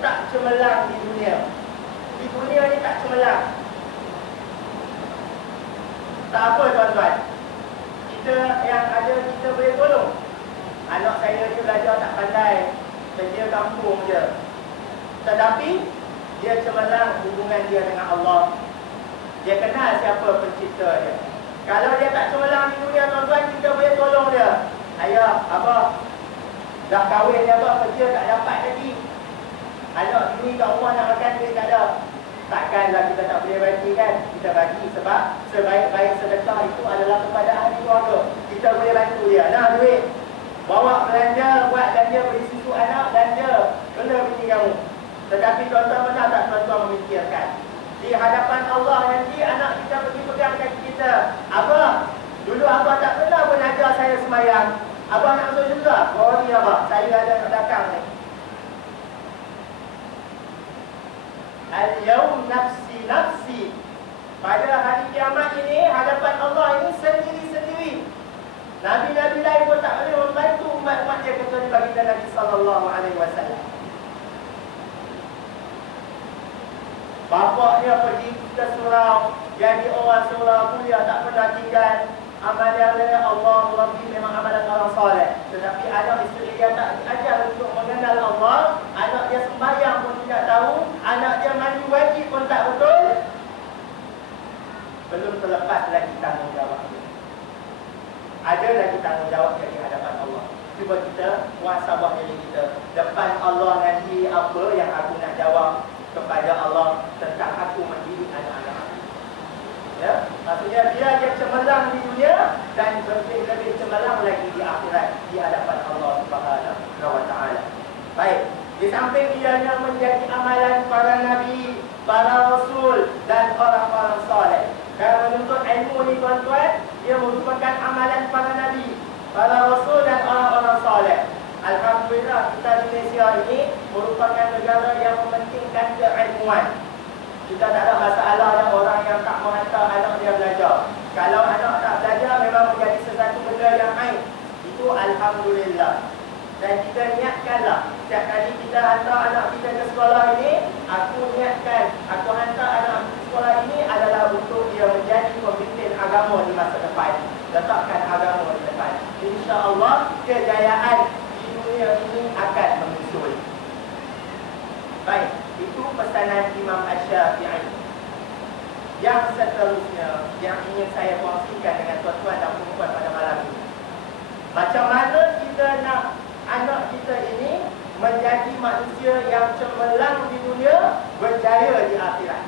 tak cemerlang di dunia. Di dunia ni tak cemerlang. Tak apa tuan-tuan, kita yang ada kita boleh tolong. Anak saya ni belajar tak pandai, kerja kampung je, tetapi dia cemerlang hubungan dia dengan Allah. Dia kenal siapa pencipta dia. Kalau dia tak cemerlang di dunia tuan-tuan, kita boleh tolong dia. Ayah, abah dah kahwin dia, abah kerja tak dapat lagi, anak bini kat rumah nak makan duit tak ada. Takkanlah kita tak boleh bagi kan? Kita bagi sebab sebaik-baik sedekah itu adalah kepada ahli keluarga. Kita boleh bantu dia. Nah duit, bawa belanja, buat belanja, beli susu anak, belanja, benda bini kamu. Tetapi tuan-tuan benar tak tuan-tuan memikirkan? Di hadapan Allah nanti anak kita pergi pegang kaki kita. Abah, dulu abah tak pernah pun ajar saya sembahyang. Abah nak masuk juga? Oh ni abah, saya ada kat belakang ni. Al-yawm nafsi nafsi. Pada hari kiamat ini, hadapan Allah ini sendiri-sendiri. Nabi-nabi lain pun tak boleh membantu umat-umat dia kecuali baginda Nabi SAW. Bapaknya pergi ke surau, jadi orang surau kuliah tak pernah tinggal. Amalannya Allah Rabbi memang amalan orang soleh. Tetapi anak isteri dia tak diajar untuk mengenal Allah. Anak dia sembahyang pun tidak tahu. Anak dia mandi wajib pun tak betul. Belum terlepas lagi tanggungjawab dia. Ada lagi tanggungjawab di hadapan Allah. Cuba kita muhasabah diri kita. Depan Allah nanti apa yang aku nak jawab kepada Allah tentang aku mendidik anak-anak. Ya, maksudnya dia cemerlang di dunia dan lebih cemerlang lagi di akhirat di hadapan Allah Subhanahu wa taala. Baik, di samping ianya menjadi amalan para nabi, para rasul dan orang-orang soleh. Kalau menuntut ilmu ni tuan-tuan, dia merupakan amalan para nabi, para rasul dan orang-orang soleh. Alhamdulillah kita di Malaysia ini merupakan negara yang mementingkan keilmuan. Kita tak ada masalah ada orang yang tak menghantar anak dia belajar. Kalau anak tak belajar memang menjadi sesuatu benda yang aib. Itu Alhamdulillah. Dan kita niatkanlah, setiap kali kita hantar anak kita ke sekolah ini, aku niatkan, aku hantar anak aku ke sekolah ini adalah untuk dia menjadi pemimpin agama di masa depan. Letakkan agama di depan. InsyaAllah kejayaan di dunia ini akan menyusul. Baik, itu pesanan Imam Asy-Syafi'i. Yang seterusnya yang ingin saya kongsikan dengan tuan-tuan dan puan-puan pada malam ini, macam mana kita nak anak kita ini menjadi manusia yang cemerlang di dunia, berjaya di akhirat.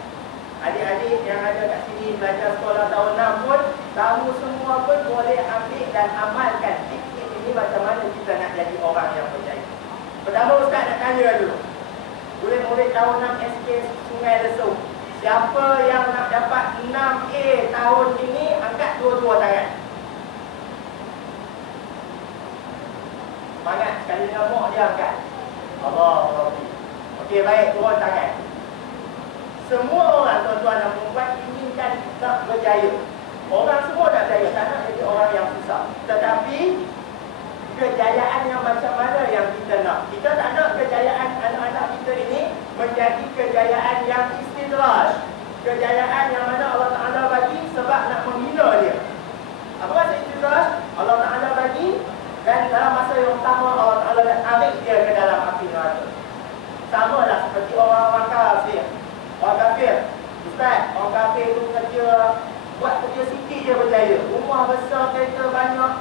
Adik-adik yang ada kat sini belajar sekolah tahun 6 pun tahu semua pun boleh ambil dan amalkan fikir ini macam mana kita nak jadi orang yang berjaya. Pertama Ustaz nak tanya dulu, murid-murid tahun 6 SK Sungai Lesung, siapa yang nak dapat 6A tahun ini, angkat dua-dua tangan. Semangat, sekali dengan mak dia angkat. Allah. Okey, baik, turun tangan. Semua orang tuan-tuan dan puan inginkan nak berjaya. Orang semua nak berjaya, tak nak jadi orang yang susah. Tetapi kejayaan yang macam mana yang kita nak? Kita tak nak kejayaan anak-anak kita ini menjadi kejayaan yang istidraj. Kejayaan yang mana Allah Ta'ala bagi sebab nak menghina dia. Apa maksud istidraj? Allah Ta'ala bagi dan dalam masa yang pertama Allah Ta'ala nak tarik dia ke dalam api neraka. Sama lah seperti orang-orang kafir. Orang kafir, Ustaz, orang kafir itu buat kerja sikit je berjaya. Rumah besar, kereta banyak,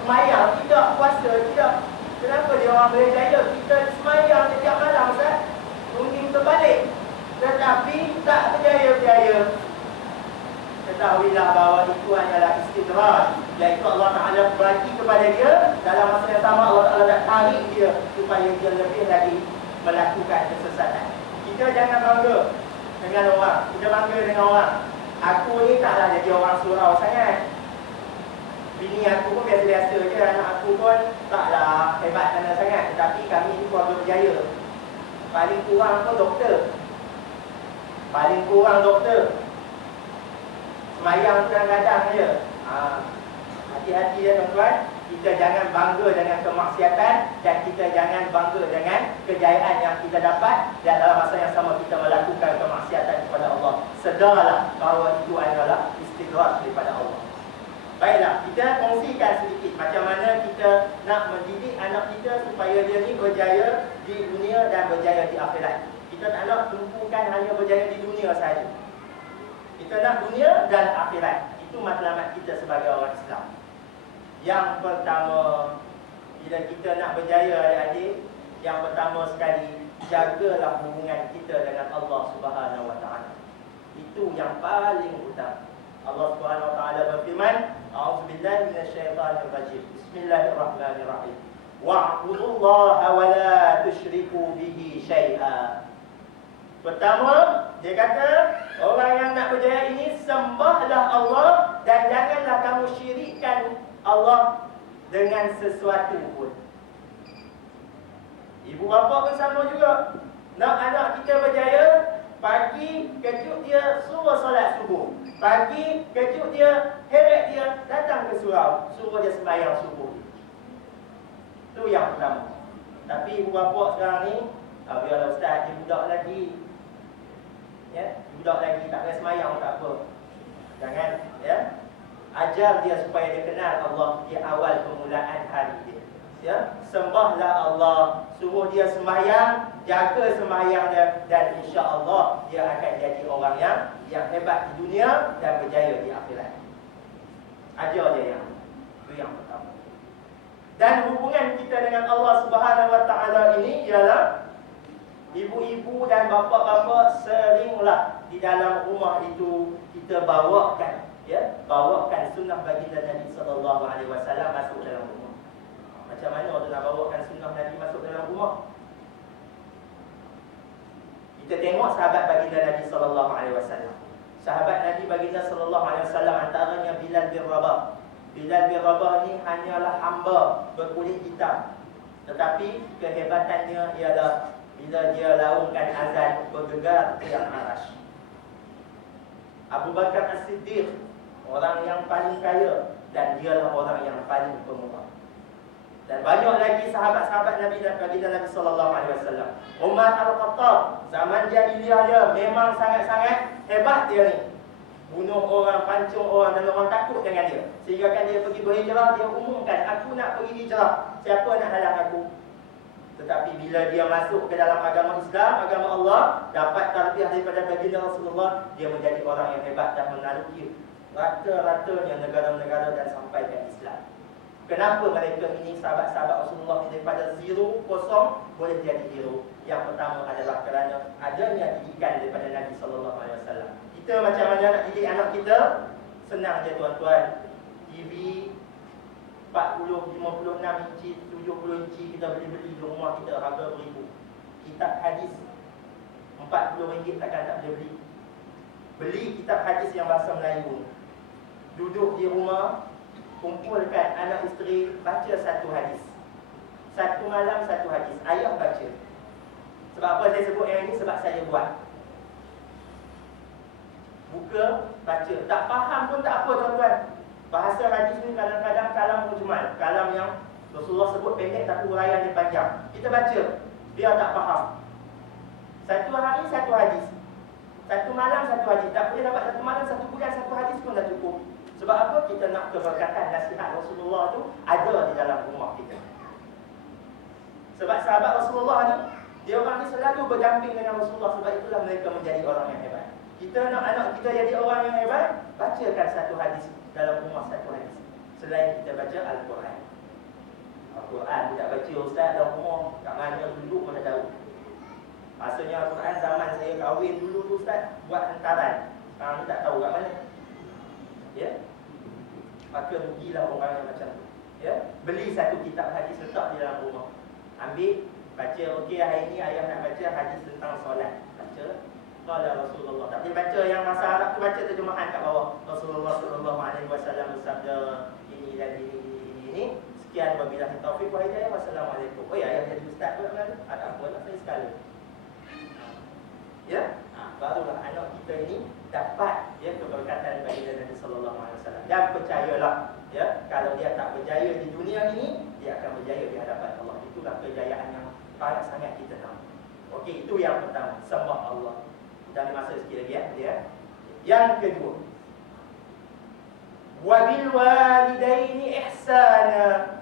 semayang tidak, puasa tidak. Kenapa dia orang boleh jaya? Kita semayang setiap malam, Ustaz, runding terbalik, tetapi tak berjaya-berjaya. Ketahuilah bahawa itu hanyalah istidraj, iaitu Allah Ta'ala bagi kepada dia. Dalam masa yang sama Allah Ta'ala nak tarik dia supaya dia lebih lagi melakukan kesesatan. Kita jangan bangga dengan orang. Kita bangga dengan orang. Aku ni taklah jadi orang surau sangat. Bini aku pun biasa-biasa je. Anak aku pun taklah hebat sana sangat. Tetapi kami ni keluarga berjaya. Paling kurang pun doktor. Paling kurang doktor. Semayang kadang-kadang je. Hati-hati ya tuan-tuan. Kita jangan bangga dengan kemaksiatan dan kita jangan bangga dengan kejayaan yang kita dapat, dan dalam masa yang sama kita melakukan kemaksiatan kepada Allah. Sedarlah bahawa itu adalah istidraj daripada Allah. Baiklah, kita kongsikan sedikit macam mana kita nak mendidik anak kita supaya dia ni berjaya di dunia dan berjaya di akhirat. Kita tak nak tumpukan hanya berjaya di dunia saja. Kita nak dunia dan akhirat. Itu matlamat kita sebagai orang Islam. Yang pertama, bila kita nak berjaya adik-adik, yang pertama sekali, jagalah hubungan kita dengan Allah Subhanahu Wa Taala. Itu yang paling utama. Allah Subhanahu Wa Taala berfirman, A'udzubillahi minasyaitonir rajim. Bismillahirrahmanirrahim. Wa'budullaha wa la tusyriku bihi syai'a. Pertama, dia kata, orang yang nak berjaya ini, sembahlah Allah dan janganlah kamu syirikkan Allah dengan sesuatu pun. Ibu bapa pun sama juga. Nak anak kita berjaya, pagi kejut dia suruh solat subuh. Pagi kejut dia, heret dia datang ke surau, suruh dia sembahyang subuh. Itu yang pertama. Tapi ibu bapa sekarang ni, biarlah ustaz, dia budak lagi. Ya, budak lagi tak boleh sembahyang tak apa. Jangan, ya. Ajar dia supaya dia kenal Allah di awal permulaan hari dia. Ya, sembahlah Allah, suruh dia sembahyang, jaga sembahyang dia, dan insya-Allah dia akan jadi orang yang hebat di dunia dan berjaya di akhirat. Ajar dia itu yang pertama. Dan hubungan kita dengan Allah Subhanahu Wa Taala ini ialah ibu-ibu dan bapa-bapa seringlah di dalam rumah itu kita bawakan, ya, bawakan sunnah baginda Nabi sallallahu alaihi wasallam masuk dalam rumah. Macam mana orang nak bawakan sunnah Nabi masuk dalam rumah? Kita tengok sahabat baginda Nabi sallallahu alaihi wasallam. Sahabat Nabi baginda sallallahu alaihi wasallam antaranya Bilal bin Rabah. Bilal bin Rabah ni hanyalah hamba berkulit hitam, tetapi kehebatannya ialah bila dia laungkan azan bergegar tiang arash. Abu Bakar As-Siddiq, orang yang paling kaya, dan dialah orang yang paling pemurah. Dan banyak lagi sahabat-sahabat Nabi dan baginda Nabi sallallahu alaihi wasallam. Umar Al-Khattab, zaman jahiliyah dia memang sangat-sangat hebat dia ni. Bunuh orang, pancung orang dan orang takut dengan dia. Sehingga kan dia pergi berhijrah, dia umumkan, aku nak pergi hijrah, siapa nak halang aku? Tetapi bila dia masuk ke dalam agama Islam, agama Allah, dapat tarbiyah daripada baginda Rasulullah, dia menjadi orang yang hebat dan menaluki rata-ratanya negara-negara dan sampaikan Islam. Kenapa mereka ini sahabat-sahabat Rasulullah daripada zero, kosong, boleh jadi hero? Yang pertama adalah kerana adanya didikan daripada Nabi SAW. Kita macam mana nak didik anak kita? Senang je tuan-tuan. TV 40, 56 inci, 70 inci kita beli-beli di rumah kita, harga beribu. Kitab hadis RM40 takkan tak boleh beli. Beli kitab hadis yang bahasa Melayu. Duduk di rumah, kumpulkan anak isteri, baca satu hadis. Satu malam satu hadis. Ayah baca. Sebab apa saya sebut yang ini? Sebab saya buat. Buka, baca. Tak faham pun tak apa tuan-tuan. Bahasa hadis ni kadang-kadang kalam mujmal, kalam yang Rasulullah sebut pendek tapi huraian dia panjang. Kita baca, biar tak faham. Satu hari satu hadis. Satu malam satu hadis. Tak boleh dapat satu malam, satu bulan, satu hadis pun dah cukup. Sebab apa? Kita nak keberkatan nasihat Rasulullah tu ada di dalam rumah kita. Sebab sahabat Rasulullah ni, dia orang ni selalu berdamping dengan Rasulullah. Sebab itulah mereka menjadi orang yang hebat. Kita nak anak kita jadi orang yang hebat, bacakan satu hadis dalam rumah, satu hadis. Selain kita baca Al-Quran. Al-Quran tidak baca ustaz dalam rumah, kat mana dulu mana tahu. Maksudnya Al-Quran zaman saya kahwin dulu tu ustaz, buat hantaran. Sekarang ni tak tahu kat mana. Ya. Maka rugilah orang yang macam tu. Ya. Beli satu kitab hadis, letak di dalam rumah. Ambil, baca, okey hari ni ayah nak baca hadis tentang solat. Baca. Qala Rasulullah. Tak boleh baca yang masa Arab tu, baca terjemahan kat bawah. Rasulullah sallallahu alaihi wasallam bersabda ini dan ini. Sekian wabillahi taufiq wa hidayah. Wassalamualaikum. Oh ya, ayah jadi ustaz pula kan? Tak apa nak saya sekali. Ya? Barulah anak kita ini dapat ya keberkatan baginda Nabi sallallahu alaihi wasallam. Dan percayalah, Ya, kalau dia tak berjaya di dunia ini, dia akan berjaya di hadapan Allah. Itulah kejayaan yang sangat kita nak. Okey, itu yang pertama, sembah Allah. Kita ada masa sikit lagi ya. Yang kedua, wabil walidaini ihsana,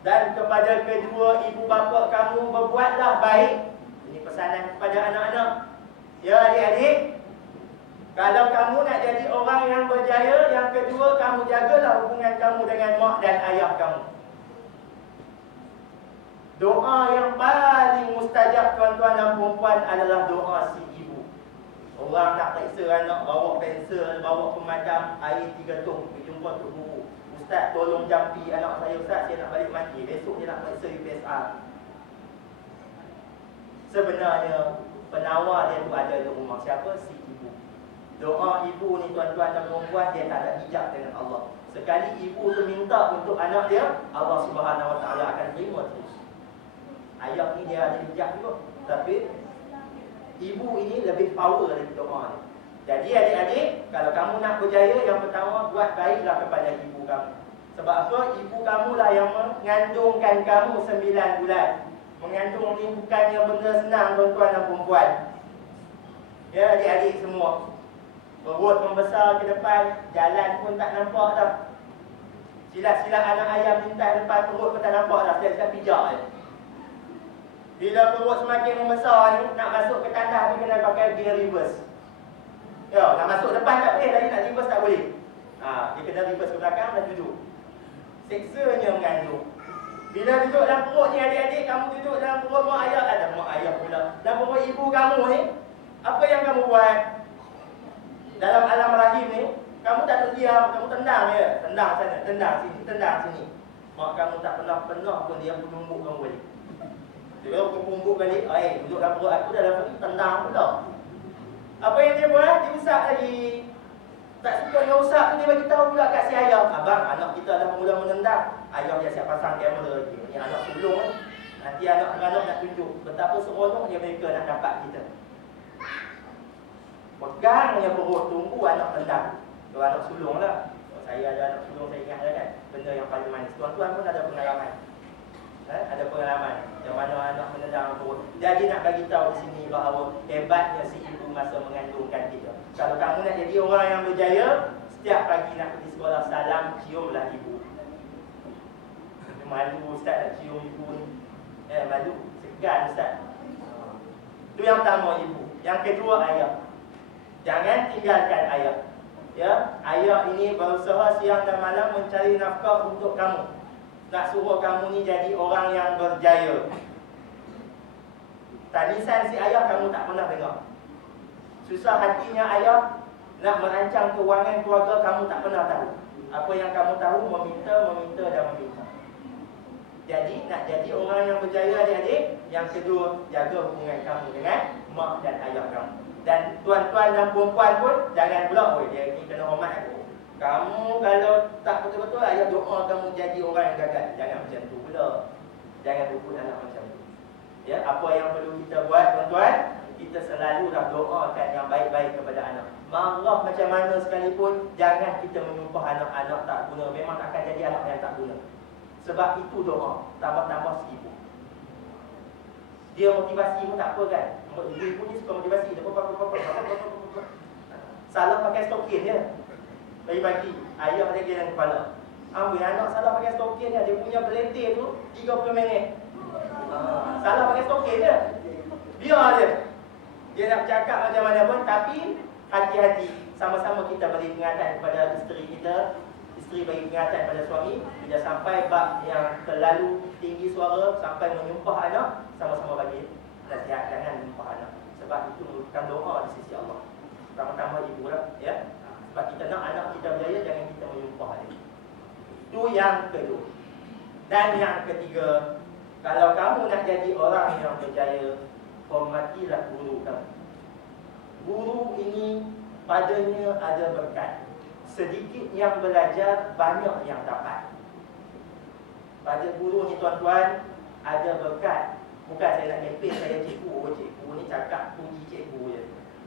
dan kepada kedua ibu bapa kamu berbuatlah baik. Ini pesanan kepada anak-anak. Ya adik-adik, kalau kamu nak jadi orang yang berjaya, yang kedua, kamu jagalah hubungan kamu dengan mak dan ayah kamu. Doa yang paling mustajab tuan-tuan dan perempuan adalah doa si ibu. Orang nak periksa anak, bawa pensel, bawa pemadam, air 3 tong, pergi jumpa Tok Guru. Ustaz, tolong jampi anak saya, Ustaz, saya nak balik mandi. Besok dia nak periksa UPSR. Sebenarnya penawar dia tu ada di rumah siapa? Si ibu. Doa ibu ni tuan-tuan dan perempuan, dia tak ada hijab dengan Allah. Sekali ibu tu minta untuk anak dia, Allah Subhanahu Wa Taala akan terima terus. Ayah ni dia ada hijab juga, tapi ibu ini lebih power dari doa ni. Jadi adik-adik, kalau kamu nak berjaya, yang pertama, buat baiklah kepada ibu kamu. Sebab apa? Ibu kamu lah yang mengandungkan kamu 9 bulan. Mengandung ni bukannya benda senang tuan-tuan dan perempuan. Ya adik-adik semua, perut membesar ke depan, jalan pun tak nampak dah. Silat-silat anak ayam minta depan perut pun tak nampak dah, silat-silat pijak je. Bila perut semakin membesar ni, nak masuk ke tandas ni kena pakai gear reverse. Ya, nak masuk depan tak boleh, tadi nak reverse tak boleh. Dia kena reverse ke belakang dan duduk. Seksanya mengandung. Bila duduk dalam perut ni adik-adik, kamu duduk dalam perut mak ayah, ada mak ayah pula. Dalam perut ibu kamu ni, apa yang kamu buat? Dalam alam rahim ni, kamu tak terdiam, kamu tendang je. Tendang sana, tendang sini, tendang sini. Mak kamu tak pernah pun dia menumbuk kamu balik. Dia kalau kumpul balik, duduk dalam perut aku dah dapat tendang pula. Apa yang dia buat? Dia usap lagi. Tak suka dengan usap tu, dia bagi tahu pula kat si ayah, abang, anak kita dah mula menendang. Ayah dia siap pasang kamera lagi. Ni anak sulung ni. Nanti anak-anak nak tunjuk betapa seronoknya mereka nak dapat kita. Pegangnya perut, tunggu anak tendang. Kalau anak sulung lah. Kalau saya ada anak sulung, saya ingat kan, benda yang paling manis. Tuan-tuan pun ada pengalaman. Ada pengalaman yang mana anak menendang perut. Jadi nak bagi tahu di sini bahawa hebatnya si ibu masa mengandungkan kita. Kalau kamu nak jadi orang yang berjaya, setiap pagi nak pergi sekolah, salam, ciumlah ibu. Malu ustaz nak cium ibu ni. Malu, segan ustaz. Itu yang pertama ibu. Yang kedua ayah. Jangan tinggalkan ayah. Ya, ayah ini berusaha siang dan malam mencari nafkah untuk kamu. Nak suruh kamu ni jadi orang yang berjaya. Tangisan si ayah kamu tak pernah dengar. Susah hatinya ayah nak merancang kewangan keluarga, kamu tak pernah tahu. Apa yang kamu tahu, meminta dan meminta. Jadi nak jadi orang yang berjaya adik-adik, yang kedua, jaga hubungan kamu dengan mak dan ayah kamu. Dan tuan-tuan dan perempuan pun jangan pula, dia ni kena hormat aku. Kamu kalau tak betul-betul, ayah doa kamu jadi orang yang gagal. Jangan macam tu pula. Jangan pukul anak macam tu. Ya, apa yang perlu kita buat tuan-tuan, kita selalu dah doakan yang baik-baik kepada anak. Marah macam mana sekalipun, jangan kita menyumpah anak-anak tak guna. Memang akan jadi anak yang tak guna. Sebab itu doa, tambah-tambah seribu. Dia motivasi pun tak apa kan. Ibu ni suka motivasi. Dia salah pakai stokin je. Pagi-pagi, ayah dia dalam kepala. Ambil anak salah pakai stokin dia. Dia punya berlentir tu 30 minit. Salah pakai stokin dia. Biar dia. Dia nak cakap macam mana pun, tapi hati-hati. Sama-sama kita beri peringatan kepada isteri kita. Isteri bagi peringatan pada suami. Bila sampai bab yang terlalu tinggi suara, sampai menyumpah anak, sama-sama bagi nasihat, jangan menyumpah anak. Sebab itu merupakan doa di sisi Allah. Pertama-tama ibu lah, ya. Sebab kita nak anak kita berjaya, jangan kita menyumpah dia. Itu yang kedua. Dan yang ketiga, kalau kamu nak jadi orang yang berjaya, hormatilah guru kamu. Guru ini padanya ada berkat. Sedikit yang belajar, banyak yang dapat. Pada guru ni tuan-tuan, ada berkat. Bukan saya nak campaign, saya cikgu. Cikgu ni cakap puji cikgu je.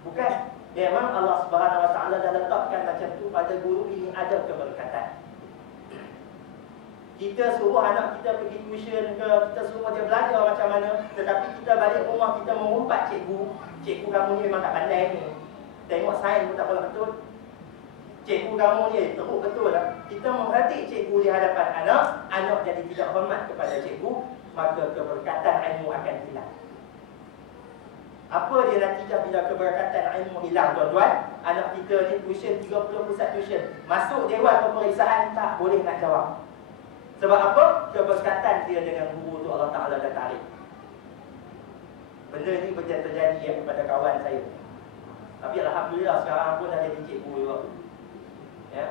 Bukan. Memang Allah Subhanahu Wa Taala dah letakkan macam tu, pada guru ini ada keberkatan. Kita suruh anak kita pergi tuition ke, kita suruh dia belajar macam mana, tetapi kita balik rumah kita mengumpat cikgu. Cikgu kamu ni memang tak pandai ni. Tengok sains pun tak apa betul. Cikgu kamu ni teruk betul lah. Kita memperhati cikgu di hadapan anak, anak jadi tidak hormat kepada cikgu, maka keberkatan ilmu akan hilang. Apa dia natijah bila keberkatan ilmu hilang, tuan-tuan? Anak kita ni tuition 30 pusat tuition, masuk dewan peperiksaan tak boleh nak jawab. Sebab apa? Keberkatan dia dengan guru tu Allah Ta'ala dah tarik. Benda ni terjadi kepada kawan saya. Tapi Alhamdulillah sekarang pun dah jadi cikgu juga. Ya.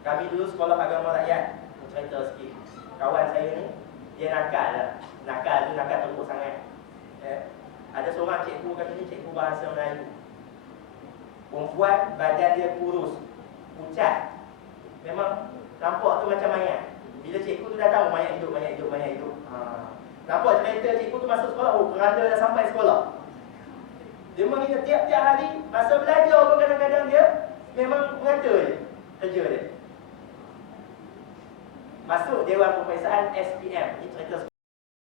Kami dulu sekolah agama rakyat. Cerita sikit. Kawan saya ni, dia nakal lah. Nakal tu nakal teruk sangat. Ya. Ada seorang cikgu kata ni, cikgu bahasa Melayu. Perempuan, badan dia kurus, pucat. Memang nampak tu macam mayat. Bila cikgu tu dah tahu mayat hidup, mayat hidup, mayat hidup. Nampak cerita cikgu tu masuk sekolah, oh keranda dah sampai sekolah. Dia mengingat tiap-tiap hari, masa belajar pun kadang-kadang dia memang mengata je kerja dia. Masuk dewan peperiksaan SPM. Ini cerita